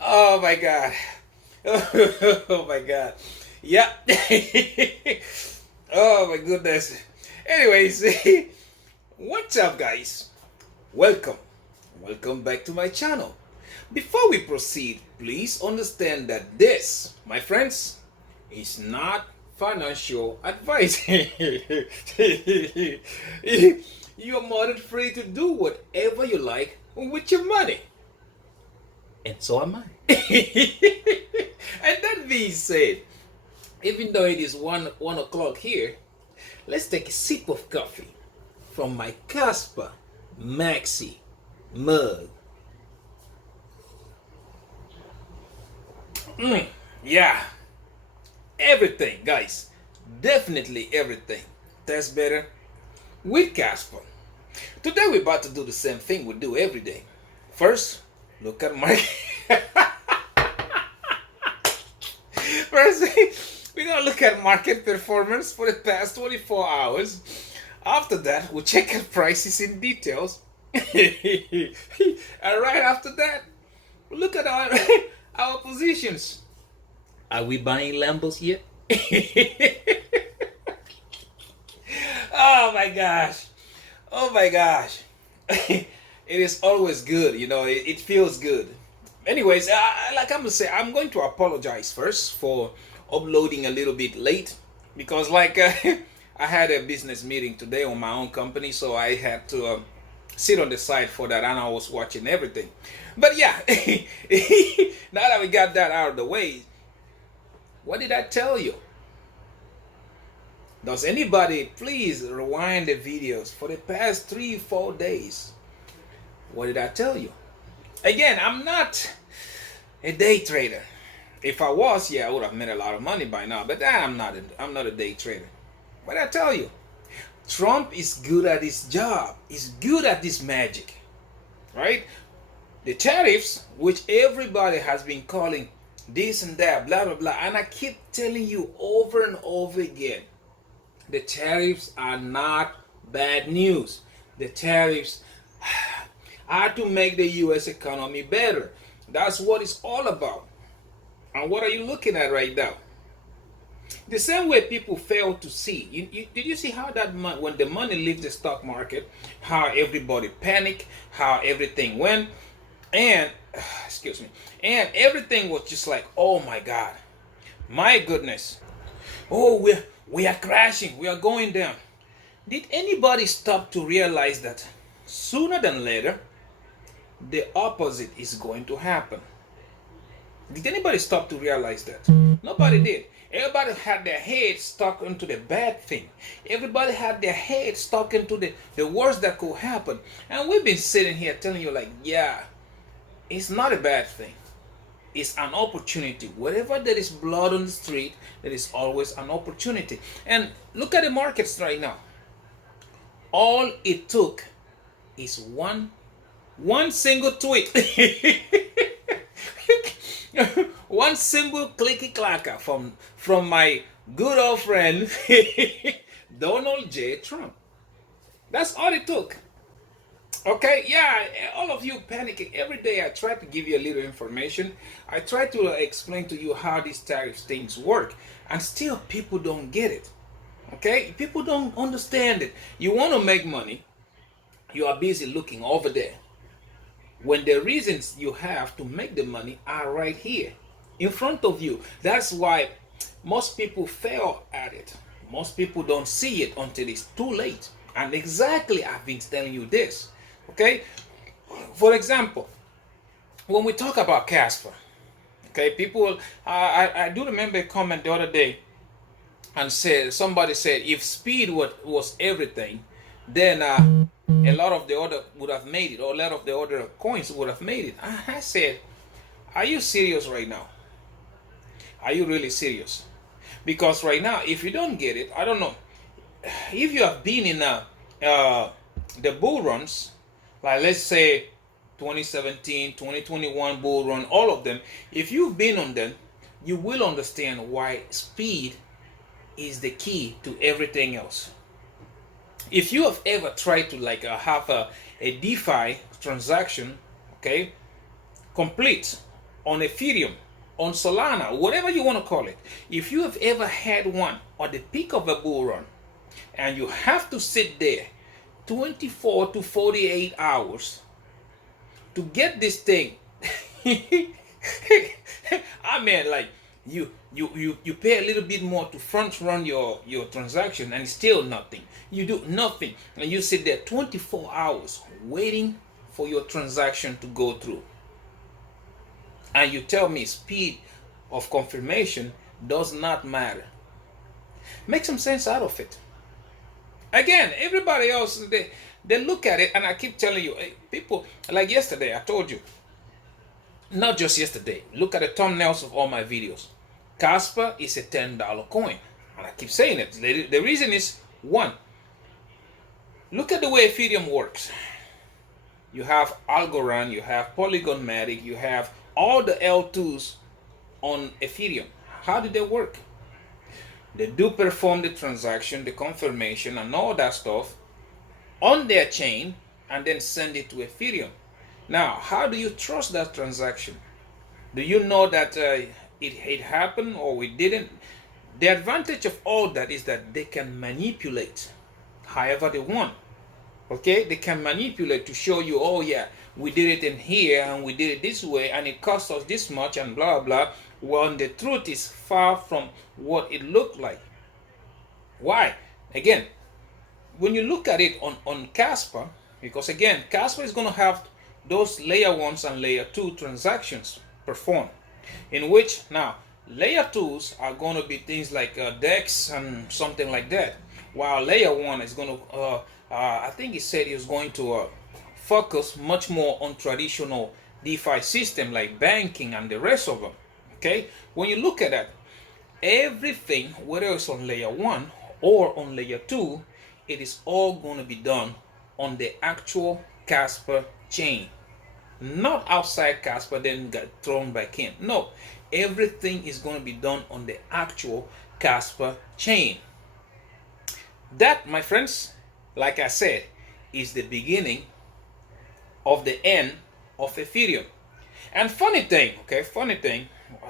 Oh my god. Oh my god. Yeah. Oh my goodness. Anyways, what's up, guys? Welcome. Welcome back to my channel. Before we proceed, please understand that this, my friends, is not financial advice. You're more than free to do whatever you like with your money. And so am I. And that being said, even though it is one o'clock here, let's take a sip of coffee from my Casper Maxi mug. Yeah, everything, guys, definitely everything tastes better with Casper. Today we're about to do the same thing we do every day. First, look at my first we're gonna look at market performance for the past 24 hours. After that, we'll check out prices in details. And right after that, we'll look at our positions. Are we buying Lambos yet? Oh my gosh. Oh my gosh. It is always good, it feels good. Anyways, like I'm gonna say, I'm going to apologize first for uploading a little bit late because I had a business meeting today on my own company, so I had to sit on the side for that, and I was watching everything. But yeah, now that we got that out of the way, what did I tell you? Does anybody please rewind the videos for the past 3-4 days? What did I tell you? Again, I'm not a day trader. If I was, yeah, I would have made a lot of money by now. But I'm not a day trader. What did I tell you? Trump is good at his job. He's good at this magic, right? The tariffs, which everybody has been calling this and that, blah blah blah, and I keep telling you over and over again, the tariffs are not bad news. The tariffs are to make the U.S. economy better. That's what it's all about. And what are you looking at right now? The same way people fail to see. Did you see how that when the money leaves the stock market, how everybody panicked, how everything went, and excuse me, and everything was just like, oh my God, my goodness, oh we are crashing, we are going down. Did anybody stop to realize that sooner than later the opposite is going to happen? Did anybody stop to realize that? Nobody did. Everybody had their head stuck into the bad thing. Everybody had their head stuck into the worst that could happen. And we've been sitting here telling you like, yeah, it's not a bad thing. It's an opportunity. Wherever there is blood on the street, there is always an opportunity. And look at the markets right now. All it took is one single tweet. One simple clicky clacker from my good old friend Donald J. Trump. That's all it took. Okay, yeah, all of you panicking. Every day I try to give you a little information. I try to explain to you how these tariff things work, and still people don't get it. Okay, people don't understand it. You want to make money, you are busy looking over there, when the reasons you have to make the money are right here in front of you. That's why most people fail at it. Most people don't see it until it's too late. And exactly, I've been telling you this. Okay, for example, when we talk about Casper, okay, people, I do remember a comment the other day, and somebody said if speed was everything, then a lot of the other would have made it, or a lot of the other coins would have made it. I said, are you serious right now? Are you really serious? Because right now, if you don't get it, I don't know if you have been in the bull runs, like let's say 2017, 2021 bull run, all of them. If you've been on them, you will understand why speed is the key to everything else. If you have ever tried to like have a DeFi transaction, okay, complete on Ethereum, on Solana, whatever you want to call it, if you have ever had one on the peak of a bull run, and you have to sit there 24 to 48 hours to get this thing. I mean, like you pay a little bit more to front run your transaction, and it's still nothing. You do nothing, and you sit there 24 hours waiting for your transaction to go through. And you tell me speed of confirmation does not matter. Make some sense out of it. Again, everybody else, they look at it, and I keep telling you, hey, people, like yesterday, I told you, not just yesterday, look at the thumbnails of all my videos. Casper is a $10 coin, and I keep saying it. The reason is, one, look at the way Ethereum works. You have Algorand, you have Polygon Matic, you have all the L2s on Ethereum. How do they work? They do perform the transaction, the confirmation, and all that stuff on their chain, and then send it to Ethereum. Now, how do you trust that transaction? Do you know that it happened or it didn't? The advantage of all that is that they can manipulate however they want. Okay, they can manipulate to show you, oh yeah, we did it in here and we did it this way and it cost us this much and blah blah. Well, the truth is far from what it looked like. Why? Again, when you look at it on Casper, because again, Casper is going to have those layer 1s and layer 2 transactions performed, in which now layer 2s are going to be things like DEX and something like that, while layer 1 is going to I think he said he was going to focus much more on traditional DeFi system like banking and the rest of them. Okay, when you look at that, everything, whether it's on layer 1 or on layer 2, it is all going to be done on the actual Casper chain, not outside Casper then got thrown back in. No, everything is going to be done on the actual Casper chain. That, my friends, like I said, is the beginning of the end of Ethereum. And funny thing,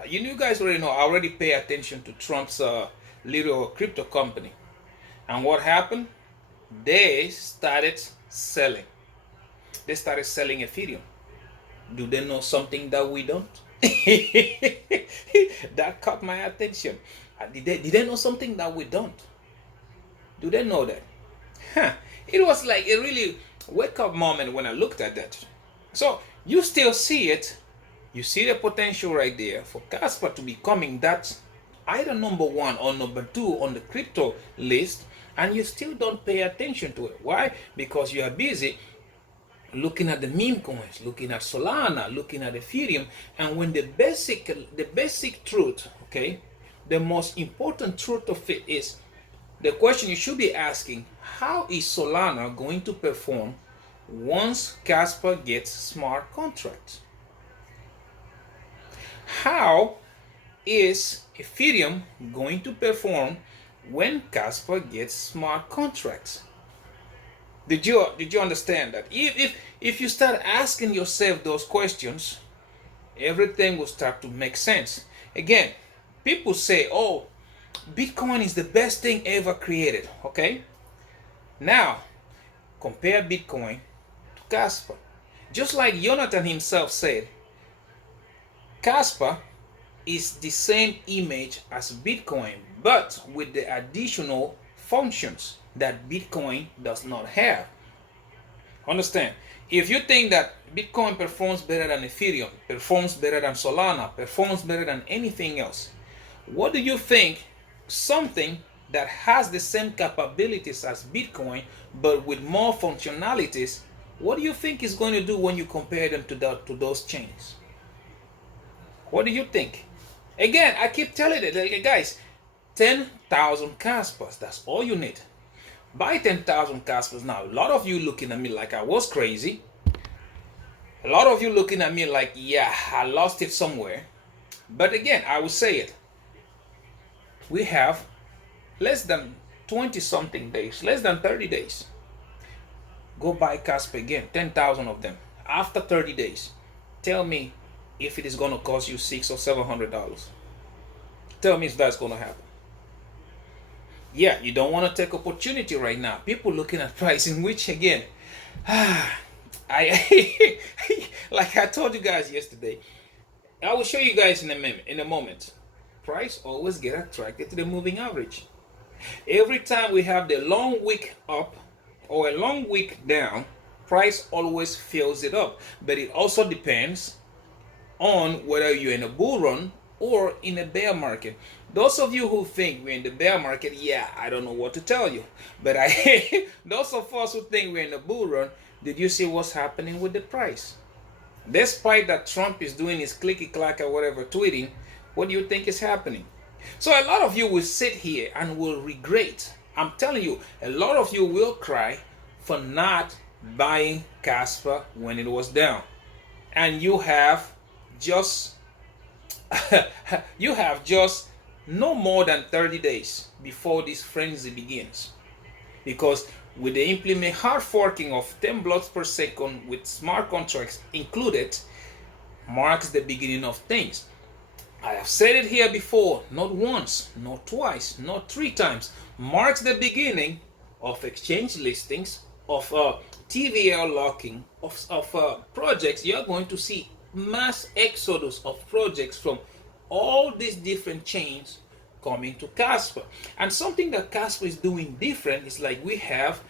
you guys already know, I already pay attention to Trump's little crypto company. And what happened? They started selling. They started selling Ethereum. Do they know something that we don't? That caught my attention. Did they know something that we don't? Do they know that? It was like a really wake-up moment when I looked at that. So you still see it. You see the potential right there for Casper to becoming that either number 1 or number 2 on the crypto list, and you still don't pay attention to it. Why? Because you are busy looking at the meme coins, looking at Solana, looking at Ethereum, and when the basic truth, okay, the most important truth of it is, the question you should be asking, how is Solana going to perform once Casper gets smart contracts? How is Ethereum going to perform when Casper gets smart contracts? Did you understand that? If you start asking yourself those questions, everything will start to make sense. Again, people say, oh, Bitcoin is the best thing ever created. Okay? Now, compare Bitcoin to Casper. Just like Jonathan himself said, Casper is the same image as Bitcoin, but with the additional functions that Bitcoin does not have. Understand? If you think that Bitcoin performs better than Ethereum, performs better than Solana, performs better than anything else, what do you think something that has the same capabilities as Bitcoin but with more functionalities, what do you think is going to do when you compare them to those chains? What do you think? Again, I keep telling it, like, guys, 10,000 Caspers, that's all you need. Buy 10,000 Caspers now. A lot of you looking at me like I was crazy. A lot of you looking at me like, yeah, I lost it somewhere. But again, I will say it. We have less than 20 something days, less than 30 days. Go buy Casper again, 10,000 of them. After 30 days, tell me if it is going to cost you $600 or $700. Tell me if that's going to happen. Yeah, you don't want to take opportunity right now. People looking at pricing, which again, I like I told you guys yesterday, I will show you guys in a moment. Price always get attracted to the moving average. Every time we have the long wick up or a long wick down, price always fills it up. But it also depends on whether you're in a bull run or in a bear market. Those of you who think we're in the bear market, yeah, I don't know what to tell you. But those of us who think we're in a bull run, did you see what's happening with the price? Despite that Trump is doing his clicky clack or whatever tweeting, what do you think is happening? So a lot of you will sit here and will regret. I'm telling you, a lot of you will cry for not buying Casper when it was down. And you have just no more than 30 days before this frenzy begins. Because with the hard forking of 10 blocks per second with smart contracts included, marks the beginning of things. I have said it here before, not once, not twice, not 3 times. Marks the beginning of exchange listings, of TVL locking, of projects. You're going to see mass exodus of projects from all these different chains coming to Casper. And something that Casper is doing different is like we have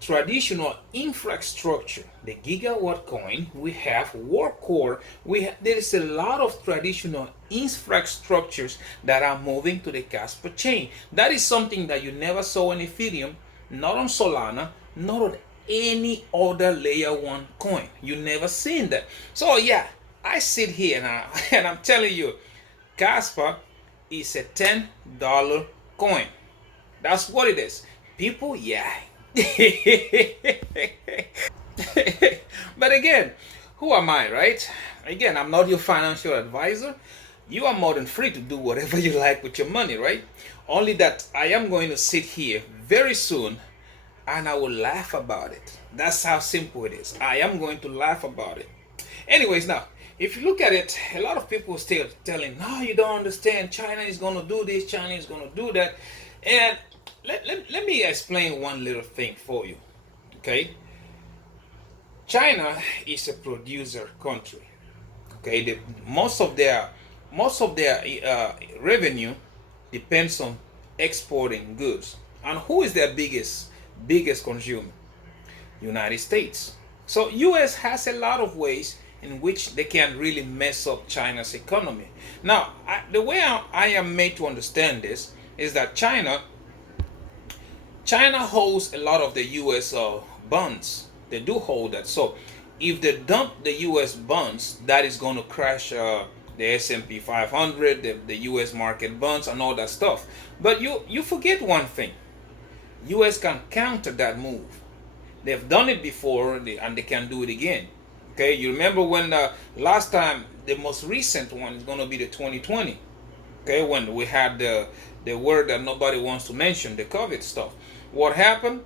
traditional infrastructure, the gigawatt coin, we have Workcore, there is a lot of traditional infrastructures that are moving to the Casper chain. That is something that you never saw on Ethereum, not on Solana, not on any other layer 1 coin. You never seen that. So yeah, I sit here now and I'm telling you, Casper is a $10 coin. That's what it is. People, yeah. But again, who am I, right? Again, I'm not your financial advisor. You are more than free to do whatever you like with your money, right? Only that I am going to sit here very soon and I will laugh about it. That's how simple it is. I am going to laugh about it. Anyways, now, if you look at it, a lot of people still telling, no, you don't understand. China is going to do this, China is going to do that. And let me explain one little thing for you, okay? China is a producer country, okay? Most of their revenue depends on exporting goods. And who is their biggest consumer? United States. So US has a lot of ways in which they can really mess up China's economy. Now, the way I am made to understand this is that China holds a lot of the US bonds. They do hold that. So if they dump the US bonds, that is going to crash the S&P 500, the US market bonds and all that stuff. But you forget one thing. US can counter that move. They've done it before and they can do it again. Okay, you remember when last time, the most recent one is going to be the 2020. Okay, when we had the word that nobody wants to mention, the COVID stuff. What happened?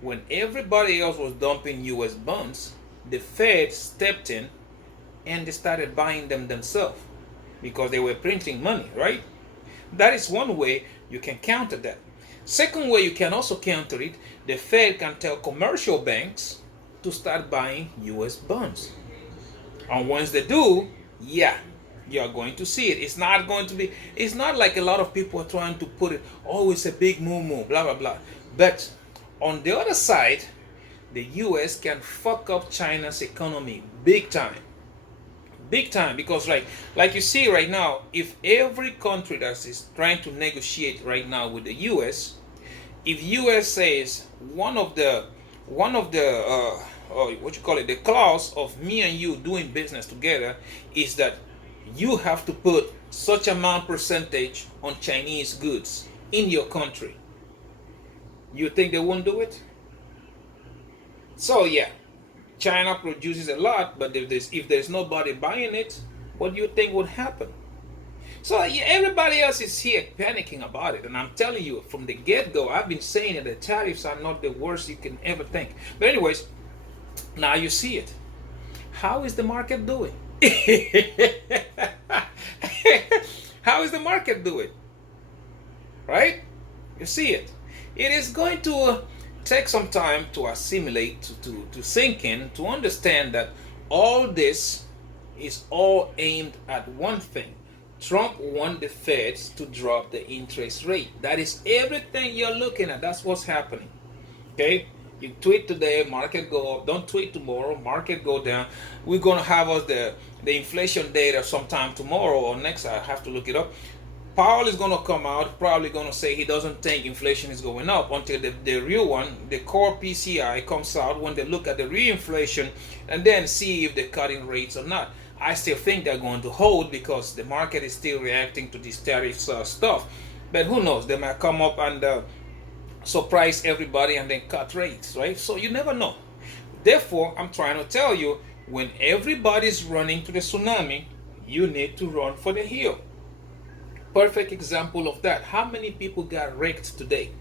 When everybody else was dumping US bonds, the Fed stepped in and they started buying them themselves because they were printing money, right? That is one way you can counter that. Second way you can also counter it, the Fed can tell commercial banks to start buying US bonds. And once they do, yeah, you're going to see it. It's not like a lot of people are trying to put it, oh, it's a big moo, blah, blah, blah. But on the other side, the US can fuck up China's economy big time. Big time, because like you see right now, if every country that is trying to negotiate right now with the US, if US says one of the the clause of me and you doing business together is that you have to put such amount percentage on Chinese goods in your country, you think they won't do it? So yeah, China produces a lot, but if there's nobody buying it, what do you think would happen? So yeah, everybody else is here panicking about it, and I'm telling you from the get-go, I've been saying that the tariffs are not the worst you can ever think. But anyways, now you see it. How is the market doing? How is the market doing? Right? You see it. It is going to take some time to assimilate, to sink in, to understand that all this is all aimed at one thing. Trump want the Feds to drop the interest rate. That is everything you're looking at. That's what's happening. Okay? You tweet today, market go up. Don't tweet tomorrow, market go down. We're gonna have us the inflation data sometime tomorrow or next. I have to look it up. Powell is gonna come out, probably gonna say he doesn't think inflation is going up until the real one, the core PCI, comes out when they look at the real inflation and then see if they're cutting rates or not. I still think they're going to hold because the market is still reacting to this tariffs stuff. But who knows? They might come up and surprise everybody and then cut rates, right? So you never know. Therefore, I'm trying to tell you, when everybody's running to the tsunami, you need to run for the hill. Perfect example of that. How many people got wrecked today?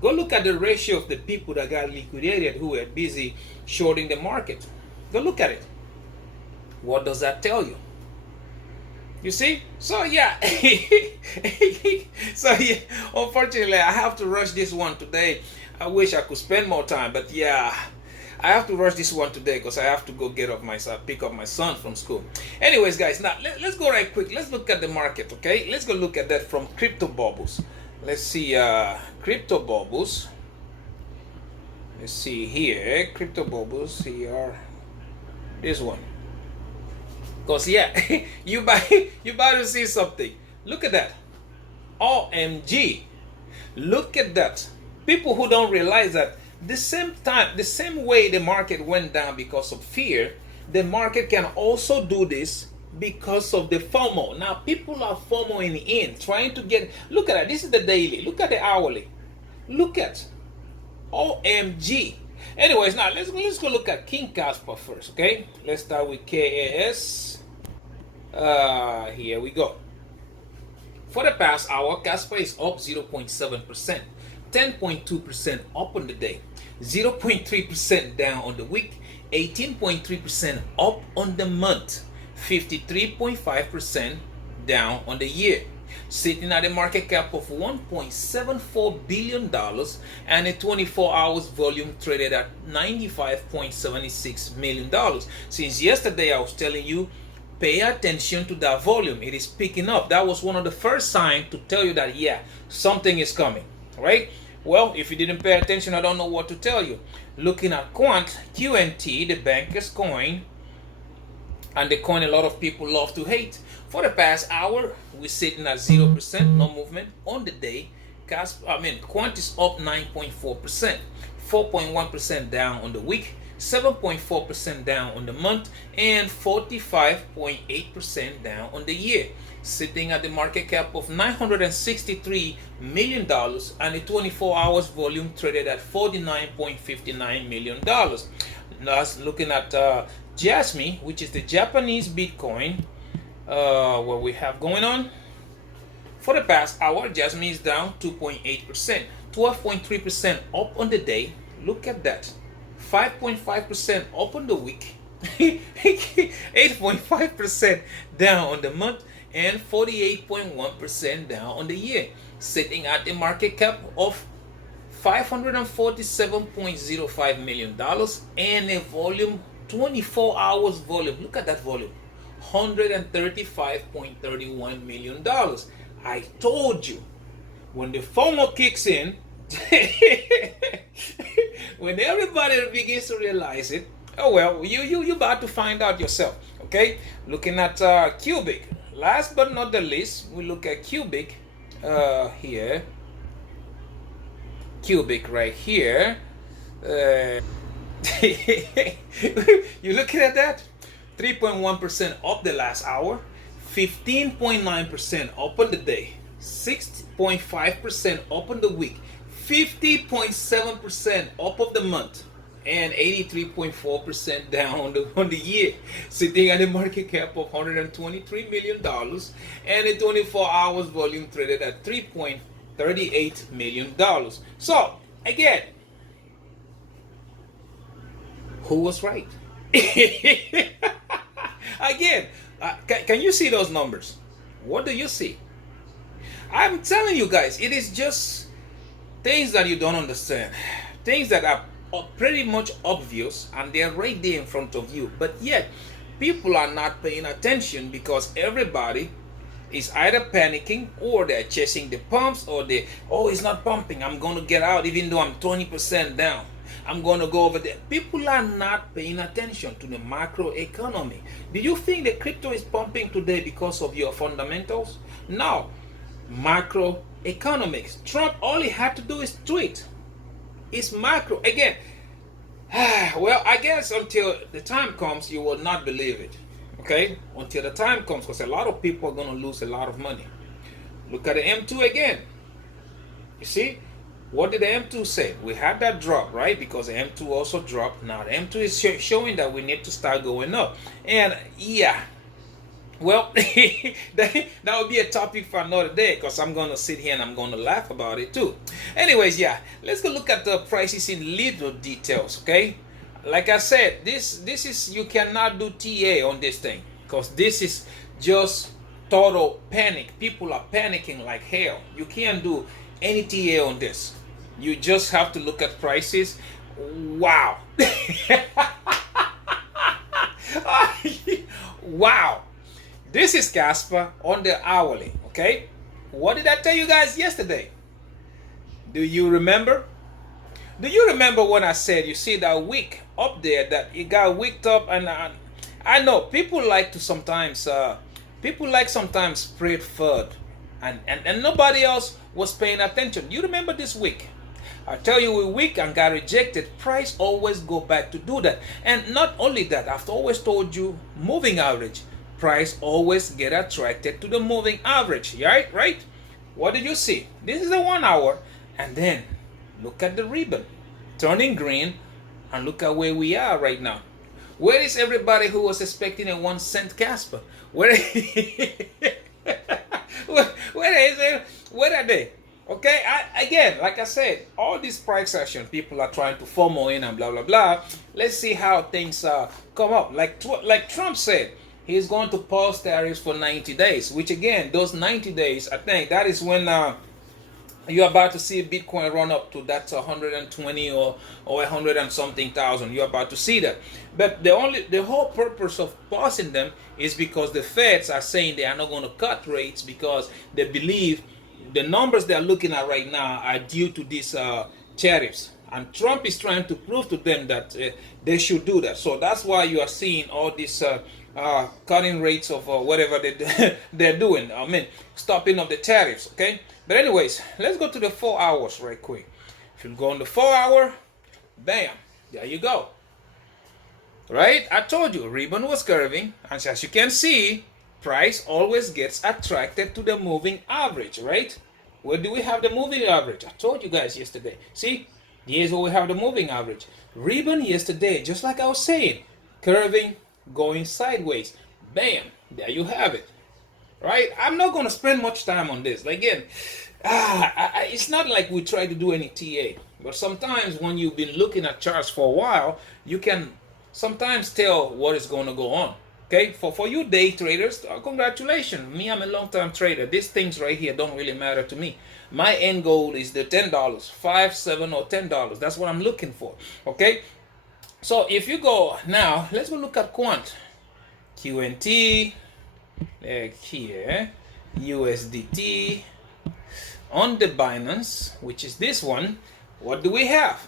Go look at the ratio of the people that got liquidated who were busy shorting the market. Go look at it. What does that tell you? You see? So yeah. So yeah, unfortunately I have to rush this one today. I wish I could spend more time, but yeah, I have to rush this one today because I have to go pick up my son from school. Anyways, guys, now let's go right quick. Let's look at the market, okay? Let's go look at that from Cryptobubbles. Let's see, Cryptobubbles. Let's see here, Cryptobubbles here. This one. Because yeah, you about to see something. Look at that. OMG. Look at that. People who don't realize that the same way the market went down because of fear, the market can also do this because of the FOMO. Now people are FOMOing in, trying to get, look at that. This is the daily. Look at the hourly. Look at OMG. Anyways, now let's go look at King Casper first, okay? Let's start with KAS. Here we go. For the past hour, Casper is up 0.7%, 10.2% up on the day, 0.3% down on the week, 18.3% up on the month, 53.5% down on the year, sitting at a market cap of $1.74 billion and a 24 hours volume traded at $95.76 million. Since yesterday I was telling you, pay attention to that volume. It is picking up. That was one of the first signs to tell you that, yeah, something is coming, right? Well, if you didn't pay attention, I don't know what to tell you. Looking at Quant, QNT, the banker's coin, and the coin a lot of people love to hate. For the past hour, we're sitting at 0%, no movement on the day. Quant is up 9.4%, 4.1% down on the week, 7.4% down on the month, and 45.8% down on the year, sitting at the market cap of $963 million and a 24 hours volume traded at $49.59 million. Now looking at Jasmy, which is the Japanese Bitcoin, what we have going on. For the past hour, Jasmy is down 2.8%, 12.3% up on the day. Look at that. 5.5% up on the week, 8.5% down on the month, and 48.1% down on the year, sitting at a market cap of $547.05 million and a volume, 24 hours volume. Look at that volume, $135.31 million. I told you, when the FOMO kicks in, when everybody begins to realize it, oh well, you about to find out yourself, okay? Looking at Cubic. Last but not the least, we look at Cubic here. Cubic right here. You looking at that? 3.1% up the last hour, 15.9% up on the day, 6.5% up on the week, 50.7% up of the month, and 83.4% down on the year, sitting at a market cap of $123 million and a 24 hours volume traded at $3.38 million. So, again, who was right? Again, can you see those numbers? What do you see? I'm telling you guys, it is just things that you don't understand. Things that are pretty much obvious and they're right there in front of you. But yet, people are not paying attention because everybody is either panicking or they're chasing the pumps or it's not pumping. I'm going to get out even though I'm 20% down. I'm going to go over there. People are not paying attention to the macro economy. Do you think the crypto is pumping today because of your fundamentals? No. Macroeconomics. Trump, all he had to do is tweet. It's macro. Again, well, I guess until the time comes, you will not believe it. Okay? Until the time comes, because a lot of people are going to lose a lot of money. Look at the M2 again. You see? What did the M2 say? We had that drop, right? Because the M2 also dropped. Now the M2 is showing that we need to start going up. And yeah, well, that would be a topic for another day because I'm going to sit here and I'm going to laugh about it too. Anyways, yeah, let's go look at the prices in little details, okay? Like I said, this is, you cannot do TA on this thing because this is just total panic. People are panicking like hell. You can't do any TA on this. You just have to look at prices. Wow. Wow. This is Casper on the hourly, okay? What did I tell you guys yesterday? Do you remember? Do you remember when I said, you see that wick up there, that it got wicked up? And I know people like to sometimes, spread FUD. And nobody else was paying attention. You remember this wick? I tell you, we weak and got rejected. Price always go back to do that. And not only that, I've always told you, moving average. Price always get attracted to the moving average, right? What did you see? This is the 1 hour, and then look at the ribbon turning green, and look at where we are right now. Where is everybody who was expecting a 1 cent Casper? Where is where are they? Okay, again, like I said, all this price action, people are trying to FOMO in and blah blah blah. Let's see how things come up. Like Trump said, he's going to pause tariffs for 90 days, which again, those 90 days, I think that is when you're about to see Bitcoin run up to that 120 or 100 and something thousand. You're about to see that. But the whole purpose of pausing them is because the Feds are saying they are not going to cut rates because they believe the numbers they're looking at right now are due to these tariffs. And Trump is trying to prove to them that they should do that. So that's why you are seeing all this cutting rates of whatever they're doing. I mean, stopping of the tariffs, okay? But anyways, let's go to the 4 hours right quick. If you go on the 4 hour, bam, there you go. Right? I told you, ribbon was curving. And as you can see, price always gets attracted to the moving average, right? Where do we have the moving average? I told you guys yesterday. See, here's where we have the moving average. Ribbon yesterday, just like I was saying, curving, going sideways. Bam, there you have it. Right? I'm not going to spend much time on this. Again, it's not like we try to do any TA. But sometimes when you've been looking at charts for a while, you can sometimes tell what is going to go on. Okay, for you day traders, congratulations. Me, I'm a long-term trader. These things right here don't really matter to me. My end goal is the $10, $5, $7, or $10. That's what I'm looking for. Okay, so if you go now, let's go look at quant. QNT, here, USDT, on the Binance, which is this one. What do we have?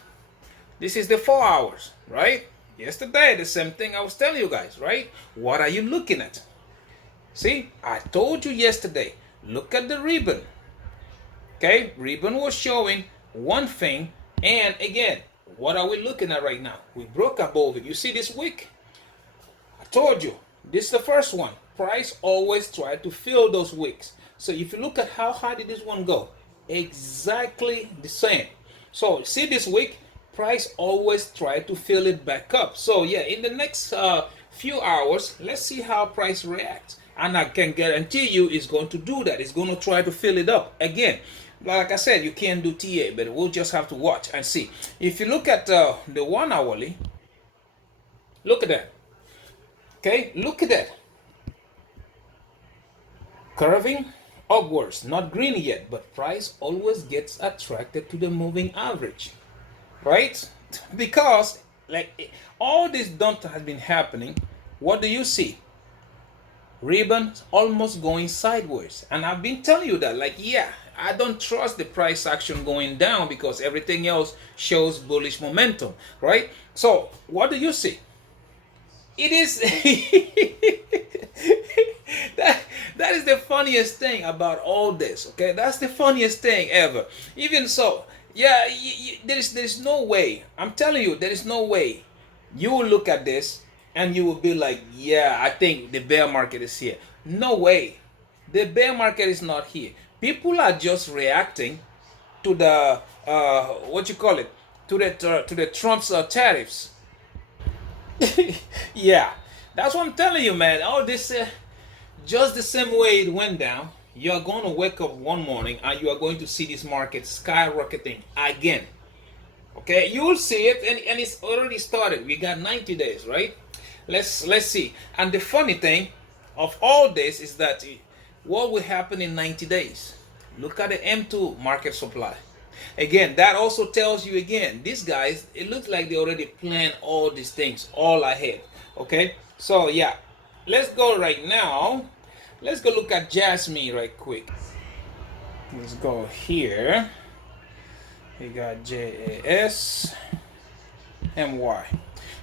This is the 4 hours, right? Yesterday, the same thing I was telling you guys, right? What are you looking at? See, I told you yesterday, look at the ribbon. Okay, ribbon was showing one thing, and again, what are we looking at right now? We broke above it. You see this wick? I told you, this is the first one. Price always try to fill those wicks. So if you look at how high did this one go? Exactly the same. So see this wick? price always try to fill it back up. So yeah, in the next few hours, let's see how price reacts, and I can guarantee you it's going to do that. It's going to try to fill it up again. Like I said, you can't do TA, but we'll just have to watch and see. If you look at the 1 hourly, look at that. Okay, look at that. Curving upwards, not green yet, but price always gets attracted to the moving average, right? Because like all this dump has been happening, what do you see? Ribbon almost going sideways, and I've been telling you that, like, yeah, I don't trust the price action going down because everything else shows bullish momentum, right? So what do you see? It is that is the funniest thing about all this. Okay, that's the funniest thing ever. Even so, yeah, there is no way. I'm telling you, there is no way you will look at this and you will be like, yeah, I think the bear market is here. No way, the bear market is not here. People are just reacting to the what you call it, to the Trump's tariffs. Yeah, that's what I'm telling you, man. All this, just the same way it went down, you're going to wake up one morning and you are going to see this market skyrocketing again. Okay, you will see it, and it's already started. We got 90 days, right? Let's see. And the funny thing of all this is that what will happen in 90 days? Look at the M2 market supply. Again, that also tells you again, these guys, it looks like they already planned all these things all ahead. Okay, so yeah, let's go right now. Let's go look at Jasmine right quick. Let's go here. We got JASMY.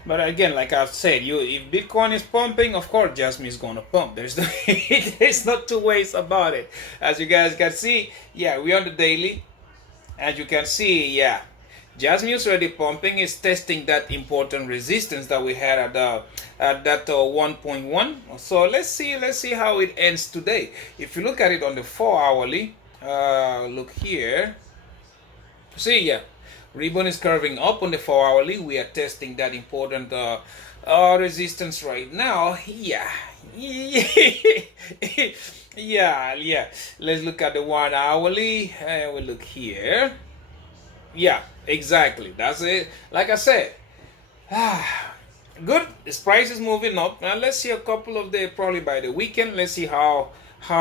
But again, like I've said, if Bitcoin is pumping, of course Jasmine is gonna pump. There's no, there's not two ways about it. As you guys can see, yeah, we're on the daily. As you can see, yeah, Jasmine is already pumping. It's testing that important resistance that we had at that 1.1. So let's see how it ends today. If you look at it on the 4 hourly, look here. See, yeah, ribbon is curving up on the 4 hourly. We are testing that important resistance right now. Yeah. Yeah. Let's look at the 1 hourly, and we look here. Yeah, exactly. That's it. Like I said, good. This price is moving up. Now let's see a couple of days, probably by the weekend. Let's see how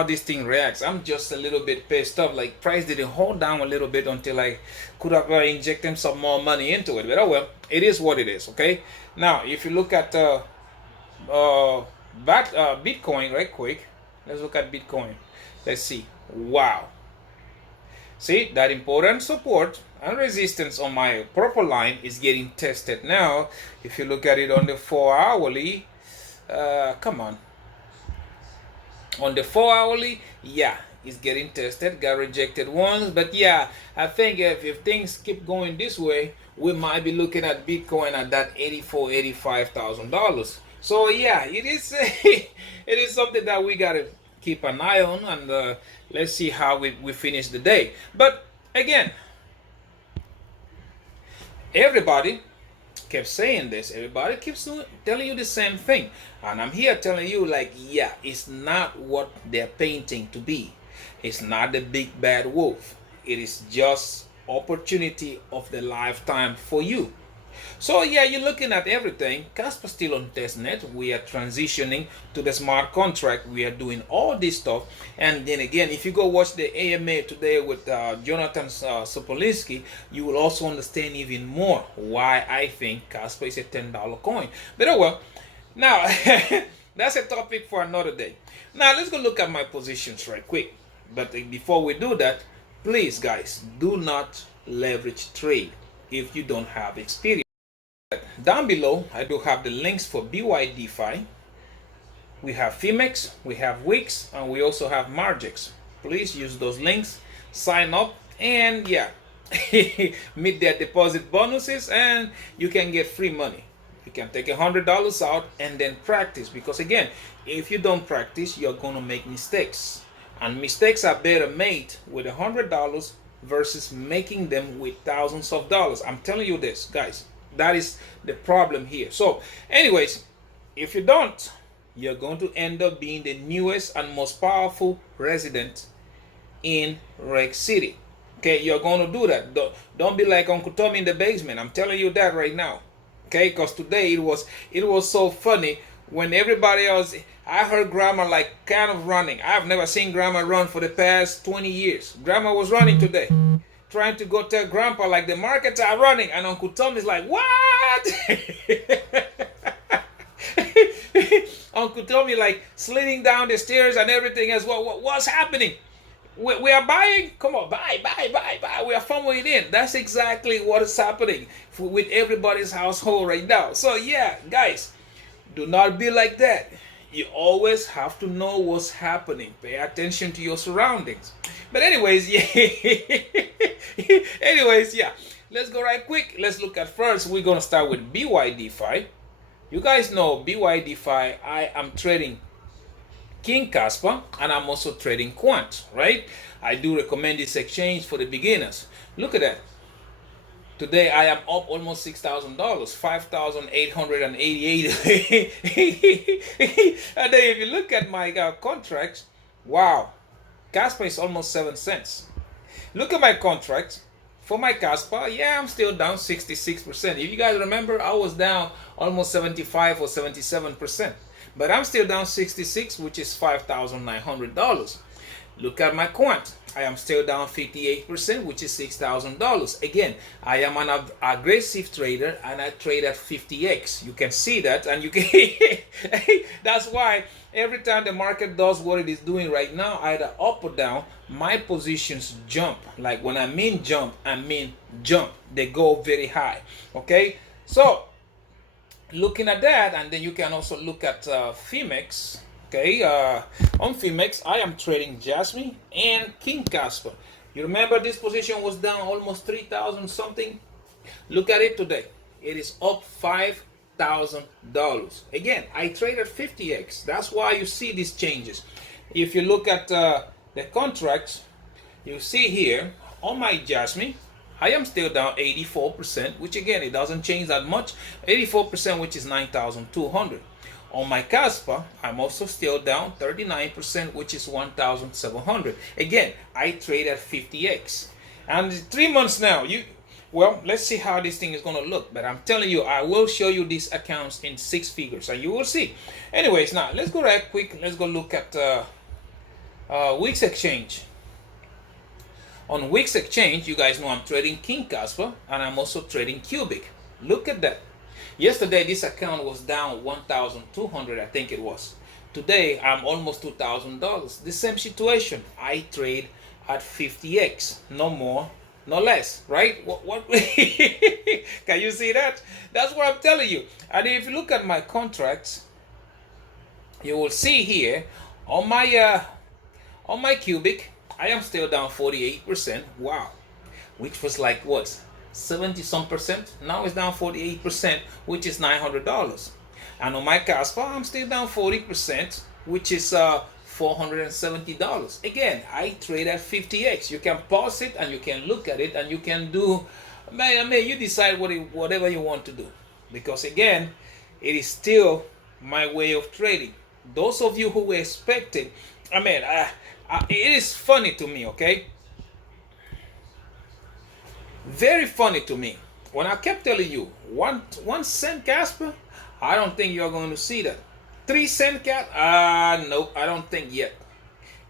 this thing reacts. I'm just a little bit pissed off. Like, price didn't hold down a little bit until I could have injected some more money into it. But oh well, it is what it is. Okay. Now, if you look at Bitcoin right quick, let's look at Bitcoin. Let's see. Wow. See, that important support and resistance on my purple line is getting tested now. If you look at it on the 4 hourly, come on. On the 4 hourly, yeah, it's getting tested. Got rejected once, but yeah, I think if things keep going this way, we might be looking at Bitcoin at that $85,000. So yeah, it is it is something that we gotta keep an eye on, and let's see how we finish the day. But again, everybody kept saying this. Everybody keeps telling you the same thing, and I'm here telling you, like, yeah, it's not what they're painting to be. It's not the big bad wolf. It is just opportunity of the lifetime for you. So yeah, you're looking at everything. Casper still on testnet. We are transitioning to the smart contract. We are doing all this stuff. And then again, if you go watch the AMA today with Jonathan Sopolinsky, you will also understand even more why I think Casper is a $10 coin. But oh well, now that's a topic for another day. Now let's go look at my positions right quick. But before we do that, please guys, do not leverage trade if you don't have experience. Down below, I do have the links for Bydfi. We have Phemex, we have Wix, and we also have Margex. Please use those links, sign up, and yeah, meet their deposit bonuses, and you can get free money. You can take $100 out and then practice, because again, if you don't practice, you're gonna make mistakes, and mistakes are better made with $100 versus making them with thousands of dollars. I'm telling you this, guys. That is the problem here. So, anyways, if you don't, you're going to end up being the newest and most powerful resident in Rec City. Okay, you're going to do that. Don't be like Uncle Tommy in the basement. I'm telling you that right now. Okay, because today it was so funny when everybody else. I heard Grandma like kind of running. I've never seen Grandma run for the past 20 years. Grandma was running today, trying to go tell Grandpa like the markets are running, and Uncle Tommy's like, what? Uncle Tommy like sliding down the stairs and everything as well. What's happening? We are buying. Come on, buy. We are funneling in. That's exactly what is happening with everybody's household right now. So yeah, guys, do not be like that. You always have to know what's happening. Pay attention to your surroundings. But anyways, yeah. Anyways, yeah. Let's go right quick. Let's look at first. We're gonna start with Bydfi. You guys know Bydfi. I am trading King Casper, and I'm also trading Quant, right? I do recommend this exchange for the beginners. Look at that. Today I am up almost $6,000, $5,888. And then if you look at my contracts, wow, Casper is almost 7 cents. Look at my contracts. For my Kaspa, yeah, I'm still down 66%. If you guys remember, I was down almost 75 or 77%. But I'm still down 66, which is $5,900. Look at my Quant. I am still down 58%, which is $6,000. Again, I am an aggressive trader and I trade at 50x. You can see that, and you can that's why every time the market does what it is doing right now, either up or down, my positions jump. Like when I mean jump, I mean jump. They go very high. Okay, so looking at that, and then you can also look at Phemex. Okay, on Phemex, I am trading Jasmine and King Casper. You remember this position was down almost 3,000 something? Look at it today. It is up $5,000. Again, I traded 50x. That's why you see these changes. If you look at the contracts, you see here on my Jasmine, I am still down 84%, which again, it doesn't change that much. 84%, which is 9,200. On my Casper, I'm also still down 39%, which is 1,700. Again, I trade at 50x. And 3 months now, well, let's see how this thing is going to look. But I'm telling you, I will show you these accounts in 6 figures, and you will see. Anyways, now, let's go right quick. Let's go look at Wix Exchange. On Wix Exchange, you guys know I'm trading King Casper, and I'm also trading Cubic. Look at that. Yesterday, this account was down 1,200, I think it was. Today, I'm almost $2,000. The same situation. I trade at 50x. No more, no less, right? What? Can you see that? That's what I'm telling you. And if you look at my contracts, you will see here on my Cubic, I am still down 48%. Wow. Which was like what? 70 some percent. Now it's down 48%, which is $900. And on my Casper, I'm still down 40%, which is $470. Again, I trade at 50x. You can pause it and you can look at it and you can do, man, you decide whatever you want to do. Because again, it is still my way of trading. Those of you who were expecting, it is funny to me, okay? Very funny to me. When I kept telling you, 1 cent Casper, I don't think you're going to see that. 3 cent Casper, no, I don't think yet.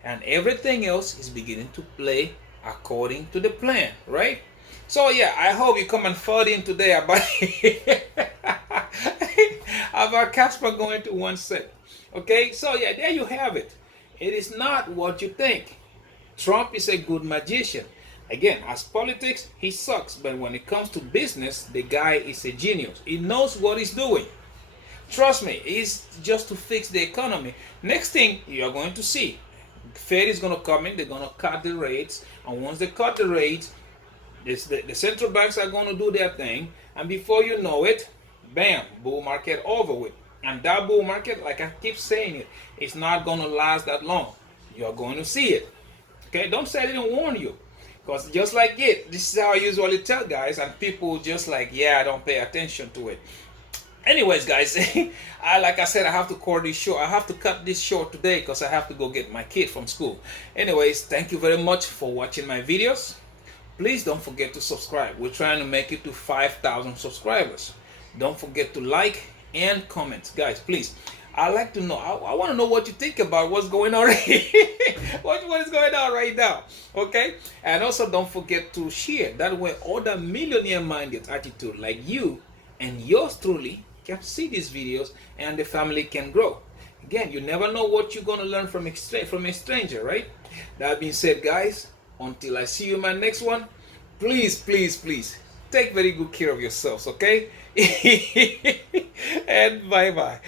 And everything else is beginning to play according to the plan, right? So yeah, I hope you come and fall in today about about Casper going to 1 cent. Okay, so yeah, there you have it. It is not what you think. Trump is a good magician. Again, as politics, he sucks. But when it comes to business, the guy is a genius. He knows what he's doing. Trust me, it's just to fix the economy. Next thing you're going to see, Fed is going to come in, they're going to cut the rates. And once they cut the rates, the central banks are going to do their thing. And before you know it, bam, bull market over with. And that bull market, like I keep saying it's not going to last that long. You're going to see it. Okay, don't say I didn't warn you. Because just like it, this is how I usually tell guys, and people just like, yeah, I don't pay attention to it. Anyways, guys, like I said, I have to cut this short. I have to cut this short today because I have to go get my kid from school. Anyways, thank you very much for watching my videos. Please don't forget to subscribe. We're trying to make it to 5,000 subscribers. Don't forget to like and comment, guys. Please, I like to know. I want to know what you think about what's going on. What is going on right now? Okay, and also don't forget to share. That way, other millionaire-minded attitude like you and yours truly can see these videos, and the family can grow. Again, you never know what you're gonna learn from a stranger, right? That being said, guys, until I see you in my next one, please, please, please take very good care of yourselves, okay? And bye bye.